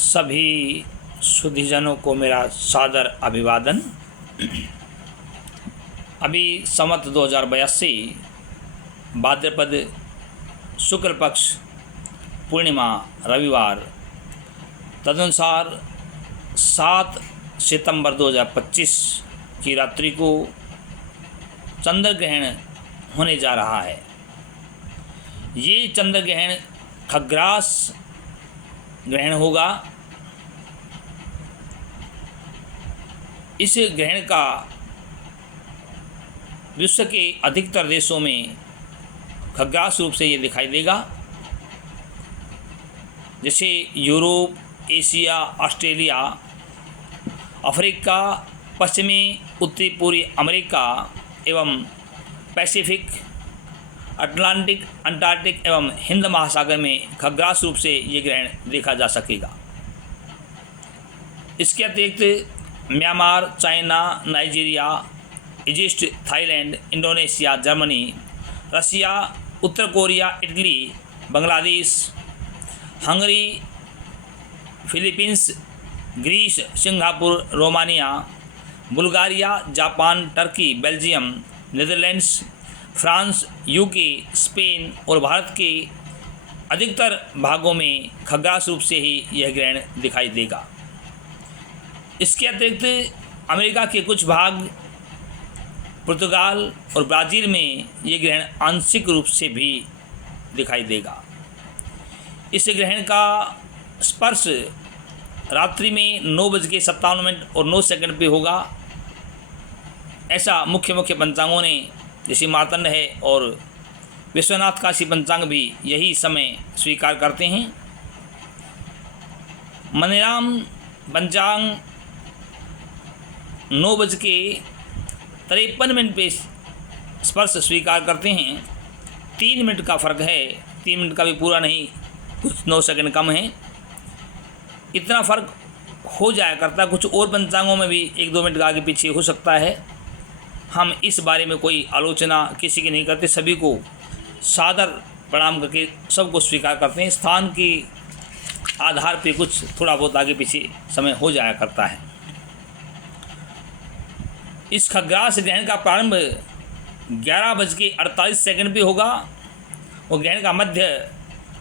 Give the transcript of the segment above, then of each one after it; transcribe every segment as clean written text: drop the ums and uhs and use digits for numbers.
सभी सुधीजनों को मेरा सादर अभिवादन। अभी संवत 2082 भाद्रपद शुक्ल पक्ष पूर्णिमा रविवार तदनुसार 7 सितंबर 2025 की रात्रि को चंद्र ग्रहण होने जा रहा है। ये चंद्र ग्रहण खग्रास ग्रहण होगा। इस ग्रहण का विश्व के अधिकतर देशों में खग्रास रूप से ये दिखाई देगा, जैसे यूरोप, एशिया, ऑस्ट्रेलिया, अफ्रीका, पश्चिमी उत्तरी पूर्वी अमेरिका एवं पैसिफिक, अटलांटिक, अंटार्कटिक एवं हिंद महासागर में खग्रास रूप से ये ग्रहण देखा जा सकेगा। इसके अतिरिक्त Myanmar, China, Nigeria, Egypt, Thailand, Indonesia, Germany, Russia, उत्तर Korea, Italy, Bangladesh, Hungary, Philippines, Greece, Singapore, Romania, Bulgaria, Japan, Turkey, Belgium, Netherlands, France, UK, Spain और भारत के अधिकतर भागों में खग्रास रूप से ही यह ग्रहण दिखाई देगा। इसके अतिरिक्त अमेरिका के कुछ भाग, पुर्तगाल और ब्राज़ील में ये ग्रहण आंशिक रूप से भी दिखाई देगा। इस ग्रहण का स्पर्श रात्रि में 9:57 और 9 सेकंड पे होगा। ऐसा मुख्य पंचांगों ने, जैसे मार्तंड है और विश्वनाथ काशी पंचांग भी यही समय स्वीकार करते हैं। मनीराम पंचांग 9:53 पे स्पर्श स्वीकार करते हैं। 3 मिनट का फ़र्क है, 3 मिनट का भी पूरा नहीं, कुछ 9 सेकंड कम है। इतना फ़र्क हो जाया करता। कुछ और पंचांगों में भी 1-2 मिनट का आगे पीछे हो सकता है। हम इस बारे में कोई आलोचना किसी की नहीं करते, सभी को सादर प्रणाम करके सबको स्वीकार करते हैं। स्थान के आधार पे कुछ थोड़ा बहुत आगे पीछे समय हो जाया करता है। इस खग्रास ग्रहण का प्रारंभ 11:48 पे होगा और ग्रहण का मध्य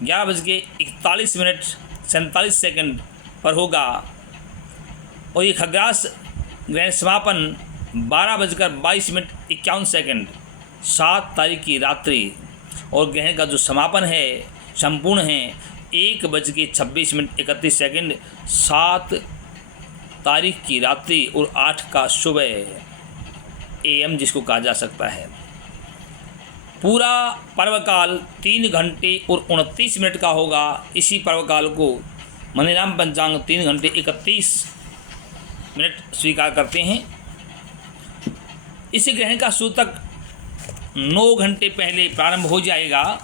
11:41 पर होगा और ये खग्रास ग्रहण समापन 12:22 7 तारीख की रात्रि और ग्रहण का जो समापन है संपूर्ण है 1:26 7 तारीख की रात्रि और 8 का सुबह AM जिसको कहा जा सकता है। पूरा पर्वकाल 3 घंटे और 29 मिनट का होगा। इसी पर्वकाल को मनीराम पंचांग 3 घंटे 31 मिनट स्वीकार करते हैं। इस ग्रहण का सूतक 9 घंटे पहले प्रारंभ हो जाएगा,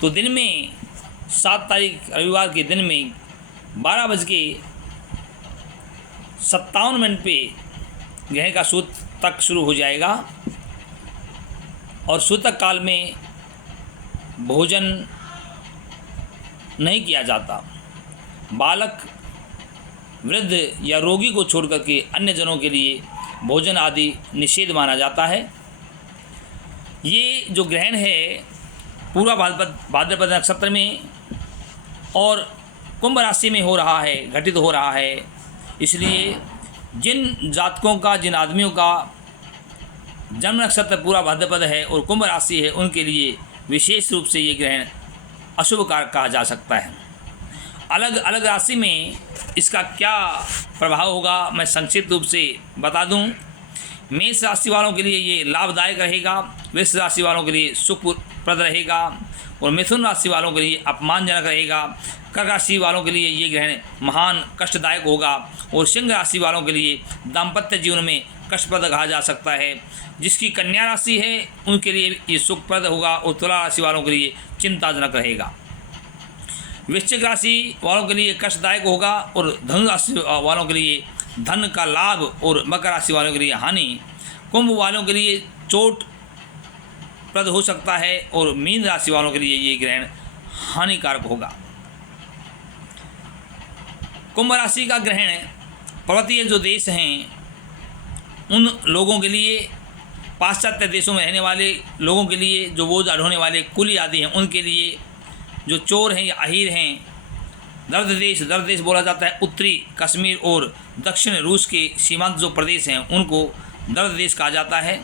तो दिन में 7 तारीख रविवार के दिन में 12:57 पे ग्रहण का सूतक शुरू हो जाएगा और सूतक काल में भोजन नहीं किया जाता। बालक, वृद्ध या रोगी को छोड़ करके अन्य जनों के लिए भोजन आदि निषेध माना जाता है। ये जो ग्रहण है पूरा भाद्रपद नक्षत्र में और कुंभ राशि में हो रहा है, घटित हो रहा है। इसलिए जिन जातकों का, जिन आदमियों का जन्म नक्षत्र पूरा भाद्रपद है और कुंभ राशि है, उनके लिए विशेष रूप से ये ग्रहण अशुभ कारक कहा जा सकता है। अलग अलग राशि में इसका क्या प्रभाव होगा मैं संक्षिप्त रूप से बता दूं। मेष राशि वालों के लिए ये लाभदायक रहेगा, वृष राशि वालों के लिए सुखप्रद रहेगा और मिथुन राशि वालों के लिए अपमानजनक रहेगा। कर्क राशि वालों के लिए ये ग्रहण महान कष्टदायक होगा और सिंह राशि वालों के लिए दाम्पत्य जीवन में कष्टप्रद कहा जा सकता है। जिसकी कन्या राशि है उनके लिए ये सुखप्रद होगा और तुला राशि वालों के लिए चिंताजनक रहेगा। वृश्चिक राशि वालों के लिए कष्टदायक होगा और धनु राशि वालों के लिए धन का लाभ और मकर राशि वालों के लिए हानि। कुंभ वालों के लिए चोट प्रद हो सकता है और मीन राशि वालों के लिए ये ग्रहण हानिकारक होगा। कुंभ राशि का ग्रहण पर्वतीय जो देश हैं उन लोगों के लिए, पाश्चात्य देशों में रहने वाले लोगों के लिए, जो बोझ ढोने वाले कुली आदि हैं उनके लिए, जो चोर हैं या अहीर हैं, दर्द देश बोला जाता है। उत्तरी कश्मीर और दक्षिण रूस के सीमांत जो प्रदेश हैं उनको दर्द देश कहा जाता है।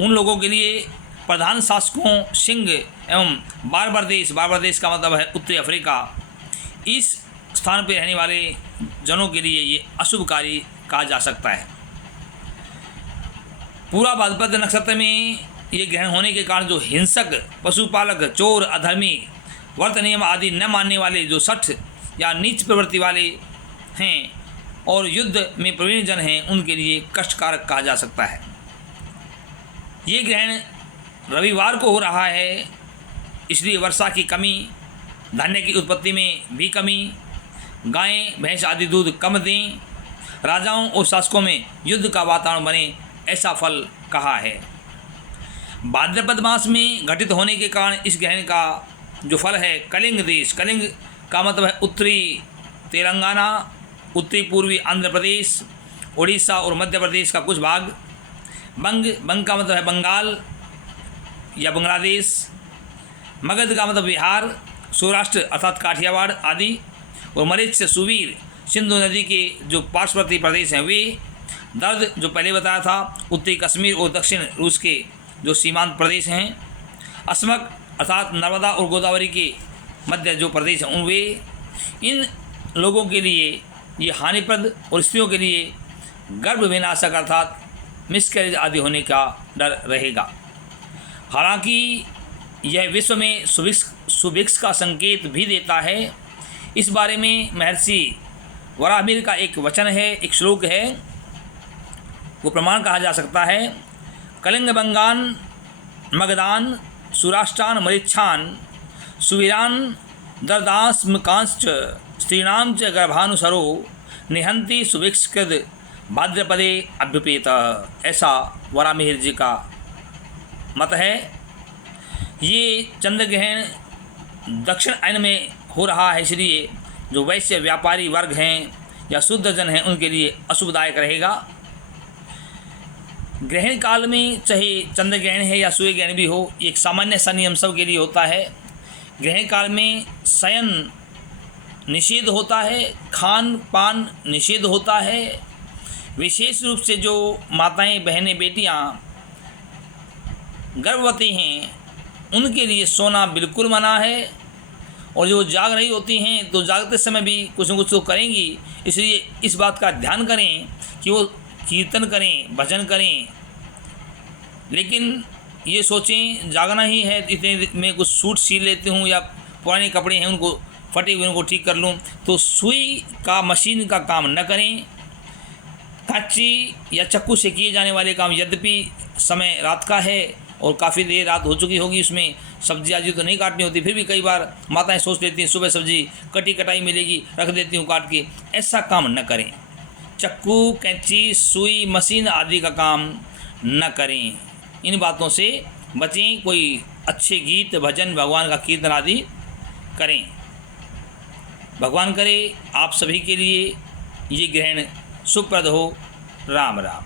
उन लोगों के लिए प्रधान शासकों सिंह एवं बारबर देश का मतलब है उत्तरी अफ्रीका, इस स्थान पर रहने वाले जनों के लिए ये अशुभकारी कहा जा सकता है। पूरा भाद्रपद नक्षत्र में ये ग्रहण होने के कारण जो हिंसक, पशुपालक, चोर, अधर्मी, व्रत नियम आदि न मानने वाले, जो सठ या नीच प्रवृत्ति वाले हैं और युद्ध में प्रवीण जन हैं, उनके लिए कष्टकारक कहा जा सकता है। ये ग्रहण रविवार को हो रहा है, इसलिए वर्षा की कमी, धान्य की उत्पत्ति में भी कमी, गायें भैंस आदि दूध कम दें, राजाओं और शासकों में युद्ध का वातावरण बने, ऐसा फल कहा है। भाद्रपद मास में घटित होने के कारण इस ग्रहण का जो फल है, कलिंग देश, कलिंग का मतलब है उत्तरी तेलंगाना, उत्तरी पूर्वी आंध्र प्रदेश, उड़ीसा और मध्य प्रदेश का कुछ भाग, बंग का मतलब है बंगाल या बांग्लादेश, मगध का मतलब बिहार, सौराष्ट्र अर्थात काठियावाड़ आदि, और मरीच से सुवीर सिंधु नदी के जो पार्श्ववर्ती प्रदेश हैं वे, दर्द जो पहले बताया था उत्तरी कश्मीर और दक्षिण रूस के जो सीमांत प्रदेश हैं, असमक अर्थात नर्मदा और गोदावरी के मध्य जो प्रदेश हैं वे, इन लोगों के लिए ये हानिप्रद और स्त्रियों के लिए गर्भ विनाशक अर्थात मिसकैरेज आदि होने का डर रहेगा। हालांकि यह विश्व में सुभिक्ष का संकेत भी देता है। इस बारे में महर्षि वराहमिहिर का एक वचन है, एक श्लोक है, वो प्रमाण कहा जा सकता है। कलिंग बंगान मगधान सुराष्ट्रान मरीच्छान सुवीरान दर्दास्मकांश्च स्त्रीणां च गर्भानुसरो निहंति सुभिक्षकृत भाद्रपदे अभ्युपेत, ऐसा वराहमिहिर जी का मत है। ये चंद्र ग्रहण दक्षिण अयन में हो रहा है, इसलिए जो वैश्य व्यापारी वर्ग हैं या शुद्ध जन हैं उनके लिए अशुभदायक रहेगा। ग्रहण काल में चाहे चंद्र ग्रहण है या सूर्य ग्रहण भी हो, एक सामान्य सा नियम सब के लिए होता है। ग्रहण काल में शयन निषेध होता है, खान पान निषेध होता है। विशेष रूप से जो माताएं, बहनें, बेटियां गर्भवती हैं उनके लिए सोना बिल्कुल मना है, और जो जाग रही होती हैं तो जागते समय भी कुछ न कुछ तो करेंगी, इसलिए इस बात का ध्यान करें कि वो कीर्तन करें, भजन करें, लेकिन ये सोचें जागना ही है, इतने में कुछ सूट सी लेती हूँ या पुराने कपड़े हैं उनको फटे हुए उनको ठीक कर लूँ, तो सुई का मशीन का काम न करें। कच्ची या चक्कू से किए जाने वाले काम, यद्यपि समय रात का है और काफ़ी देर रात हो चुकी होगी, उसमें सब्जी आदि तो नहीं काटनी होती, फिर भी कई बार माताएं सोच लेती हैं सुबह सब्जी कटी कटाई मिलेगी, रख देती हूँ काट के, ऐसा काम न करें। चक्कू, कैंची, सुई, मशीन आदि का काम न करें, इन बातों से बचें। कोई अच्छे गीत, भजन, भगवान का कीर्तन आदि करें। भगवान करे आप सभी के लिए ये ग्रहण सुप्रद हो। राम राम।